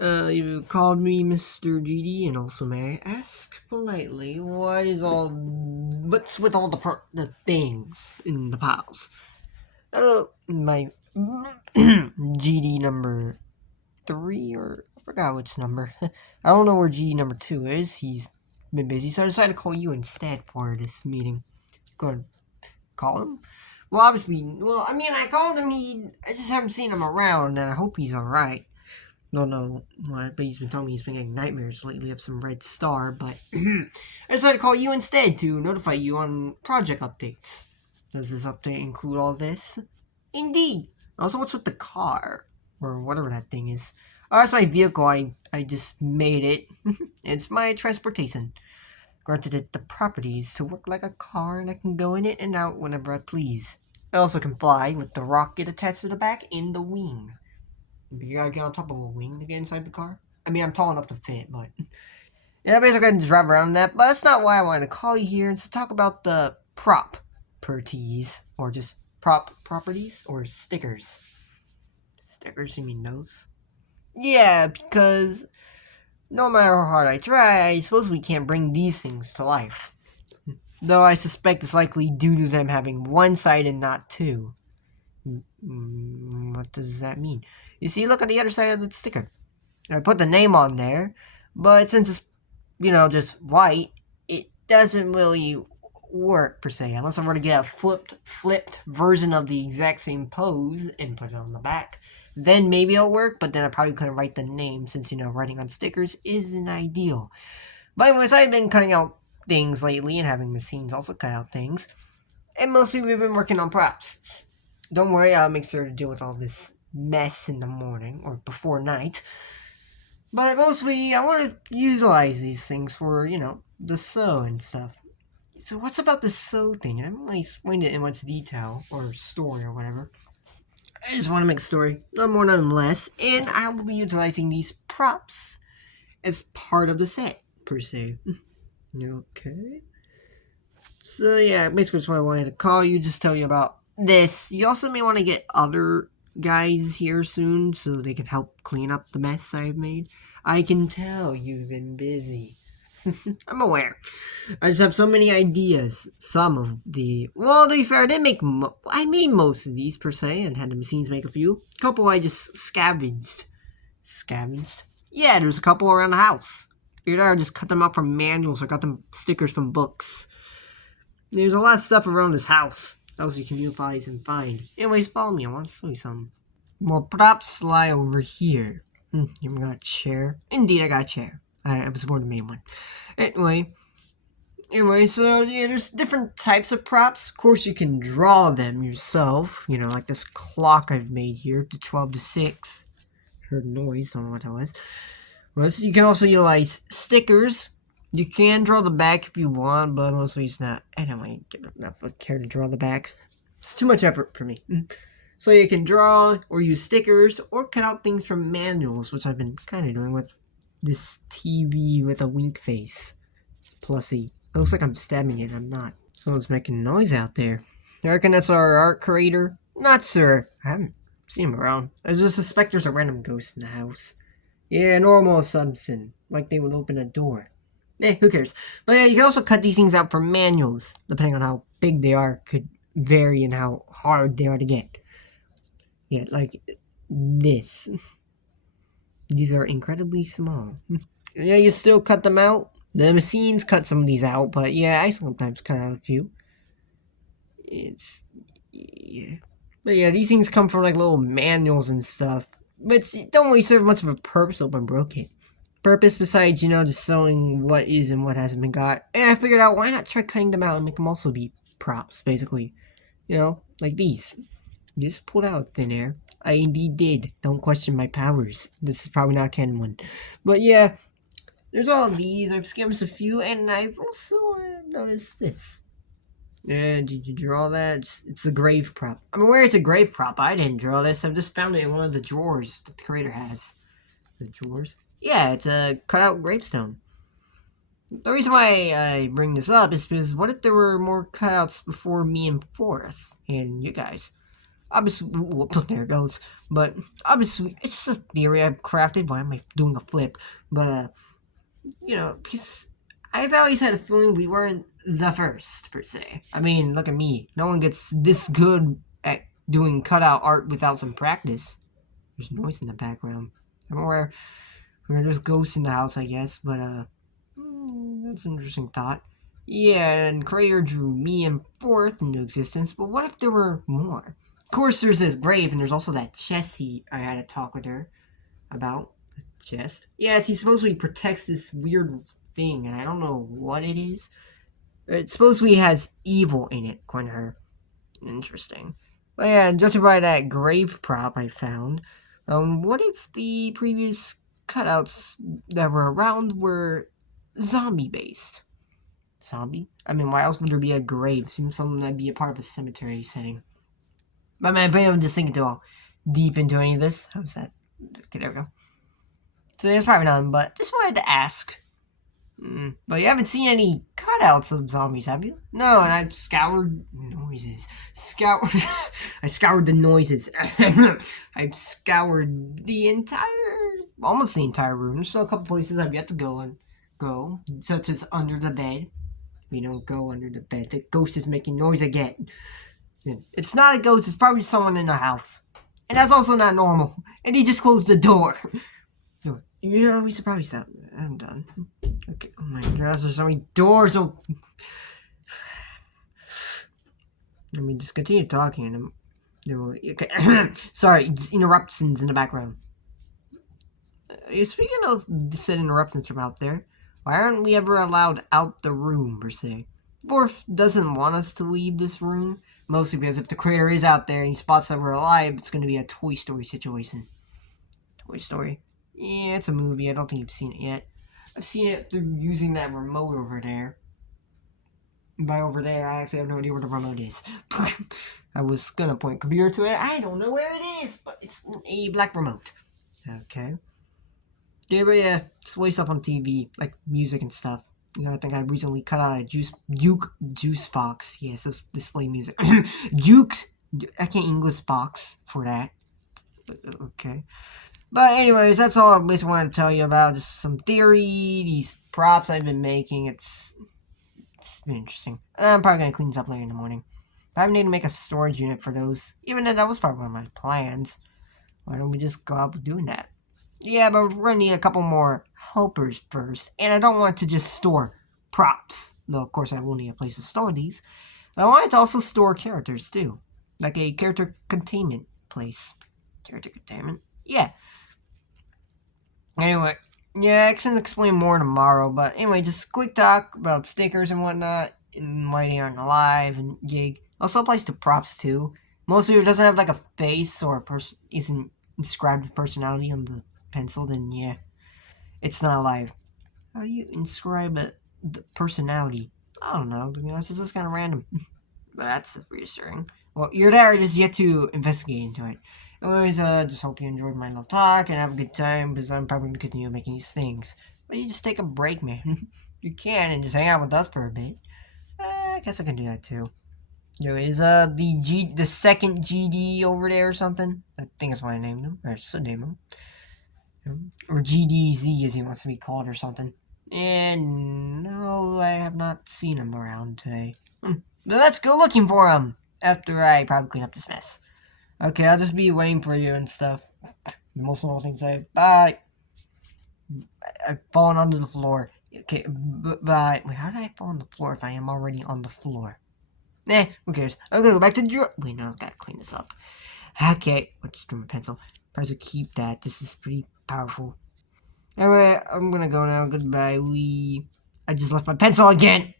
You called me Mr.G.D, and also may I ask politely, what's with all the things in the piles? Hello, my GD number 3, or I forgot which number. I don't know where GD number 2 is. He's been busy, so I decided to call you instead for this meeting. Go ahead, call him. Well, obviously, I called him. I just haven't seen him around, and I hope he's alright. Don't know what, but he's been telling me he's been getting nightmares lately of some red star, but I decided to call you instead to notify you on project updates. Does this update include all this? Indeed. Also, what's with the car? Or whatever that thing is. Oh, that's my vehicle. I just made it. It's my transportation. Granted it the properties to work like a car, and I can go in it and out whenever I please. I also can fly with the rocket attached to the back in the wing. You gotta get on top of a wing to get inside the car. I mean, I'm tall enough to fit, but yeah, basically I can just drive around in that. But that's not why I wanted to call you here. It's to talk about the properties, or just properties, or stickers. Stickers, you mean those? Yeah, because no matter how hard I try, I suppose we can't bring these things to life. Though I suspect it's likely due to them having one side and not two. What does that mean? You see, look at the other side of the sticker. I put the name on there, but since it's, just white, it doesn't really work per se, unless I were to get a flipped version of the exact same pose and put it on the back. Then maybe it'll work, but then I probably couldn't write the name since, writing on stickers isn't ideal. But anyways, I've been cutting out things lately and having machines also cut out things. And mostly we've been working on props. Don't worry, I'll make sure to deal with all this mess in the morning or before night. But mostly, I want to utilize these things for, the sew and stuff. So what's about the sew thing? And I haven't really explained it in much detail, or story, or whatever. I just want to make a story, none more, none less, and I will be utilizing these props as part of the set, per se. Okay. So yeah, basically that's why I wanted to call you, just tell you about this. You also may want to get other guys here soon so they can help clean up the mess I've made. I can tell you've been busy. I'm aware. I just have so many ideas. Some of well, to be fair, I made most of these per se, and had the machines make a few. A couple I just scavenged. Scavenged? Yeah, there's a couple around the house. Either I just cut them out from manuals or got them stickers from books. There's a lot of stuff around this house. Else you can utilize and find. Anyways, follow me. I want to show you some more props lie over here. You got a chair? Indeed, I got a chair. I was more the main one. Anyway, so yeah, there's different types of props. Of course, you can draw them yourself. Like this clock I've made here, to 12 to 6. Heard noise, don't know what that was. Well, so you can also utilize stickers. You can draw the back if you want, but mostly it's not. I don't really give enough care to draw the back. It's too much effort for me. So you can draw, or use stickers, or cut out things from manuals, which I've been kind of doing with this TV with a wink face. Plussy. It looks like I'm stabbing it, I'm not. Someone's making noise out there. You reckon that's our art creator? Not sir. I haven't seen him around. I just suspect there's a random ghost in the house. Yeah, normal assumption. Like they would open a door. Who cares? But yeah, you can also cut these things out from manuals. Depending on how big they are, could vary in how hard they are to get. Yeah, like this. These are incredibly small. Yeah, you still cut them out. The machines cut some of these out, but yeah, I sometimes cut out a few. Yeah. But yeah, these things come from like little manuals and stuff. But don't really serve much of a purpose to open broken. Purpose besides, just showing what is and what hasn't been got. And I figured out, why not try cutting them out and make them also be props, basically. Like these. Just pulled out of thin air. I indeed did. Don't question my powers. This is probably not a canon one. But yeah, there's all of these. I've skimmed a few, and I've also noticed this. Yeah, did you draw that? It's a grave prop. I'm aware it's a grave prop. I didn't draw this. I've just found it in one of the drawers that the creator has. The drawers? Yeah, it's a cutout gravestone. The reason why I bring this up is because what if there were more cutouts before me and Fourth and you guys? obviously, well, there it goes. But obviously, it's just a theory I've crafted. Why am I doing a flip? But because I've always had a feeling we weren't the first per se. I mean, look at me. No one gets this good at doing cutout art without some practice. There's noise in the background. I don't know where there's ghosts in the house, I guess. But that's an interesting thought. Yeah, and Crater drew me and Fourth into existence, but what if there were more? Of course, there's this grave, and there's also that chest I had a talk with her about. The chest? Yes, he supposedly protects this weird thing, and I don't know what it is. It supposedly has evil in it, according to her. Interesting. But yeah, judging by that grave prop I found, what if the previous cutouts that were around were zombie-based? Zombie? I mean, why else would there be a grave? Seems something that'd be a part of a cemetery setting. But man, I'm just thinking too deep into any of this. How's that? Okay, there we go. So that's probably none, but just wanted to ask. But you haven't seen any cutouts of zombies, have you? No, and I've scoured noises. I scoured the noises. I've scoured almost the entire room. There's still a couple places I've yet to go, such as under the bed. We don't go under the bed. The ghost is making noise again. It's not a ghost. It's probably someone in the house, and that's also not normal. And he just closed the door. You're always surprised that I'm done. Okay. Oh my gosh, there's so many doors open. Let me just continue talking. Okay. Sorry, interruptions in the background. Speaking of said interruptions from out there, why aren't we ever allowed out the room, per se? Borf doesn't want us to leave this room, mostly because if the creator is out there and he spots that we're alive, it's going to be a Toy Story situation. Toy Story? Yeah, it's a movie. I don't think you've seen it yet. I've seen it through using that remote over there. And by over there, I actually have no idea where the remote is. I was gonna point computer to it. I don't know where it is, but it's a black remote. Okay. Yeah, but yeah, display stuff on TV, like music and stuff. I think I recently cut out a juice box. Yes, yeah, so display music. I can't English box for that. Okay. But anyways, that's all I basically wanted to tell you about. Just some theory, these props I've been making. It's been interesting. I'm probably going to clean this up later in the morning. I need to make a storage unit for those. Even though that was part of one of my plans. Why don't we just go out doing that? Yeah, but we're going to need a couple more helpers first. And I don't want to just store props. Though, of course, I will need a place to store these. But I wanted to also store characters, too. Like a character containment place. Character containment? Yeah. Anyway, yeah, I can explain more tomorrow, but anyway, just quick talk about stickers and whatnot, and why they aren't alive, and gig. Also applies to props, too. Mostly if it doesn't have, like, a face or a person isn't inscribed with personality on the pencil, then yeah, it's not alive. How do you inscribe the personality? I don't know, to be honest, it's just kind of random. But that's reassuring. Well, you're there, just yet to investigate into it. Anyways, just hope you enjoyed my little talk and have a good time, because I'm probably going to continue making these things. But you just take a break, man. You can, and just hang out with us for a bit. I guess I can do that, too. Anyways, the second GD over there or something? I think that's what I named him. Or I should name him. Or GDZ, as he wants to be called, or something. And no, I have not seen him around today. But let's go looking for him, after I probably clean up this mess. Okay, I'll just be waiting for you and stuff. Most of all things say, bye. I've fallen onto the floor. Okay, bye. Wait, how did I fall on the floor if I am already on the floor? Who cares? I'm gonna go back to the drawer. Wait, no, I've gotta clean this up. Okay, let's do my pencil. Try to keep that. This is pretty powerful. Anyway, I'm gonna go now. Goodbye. I just left my pencil again.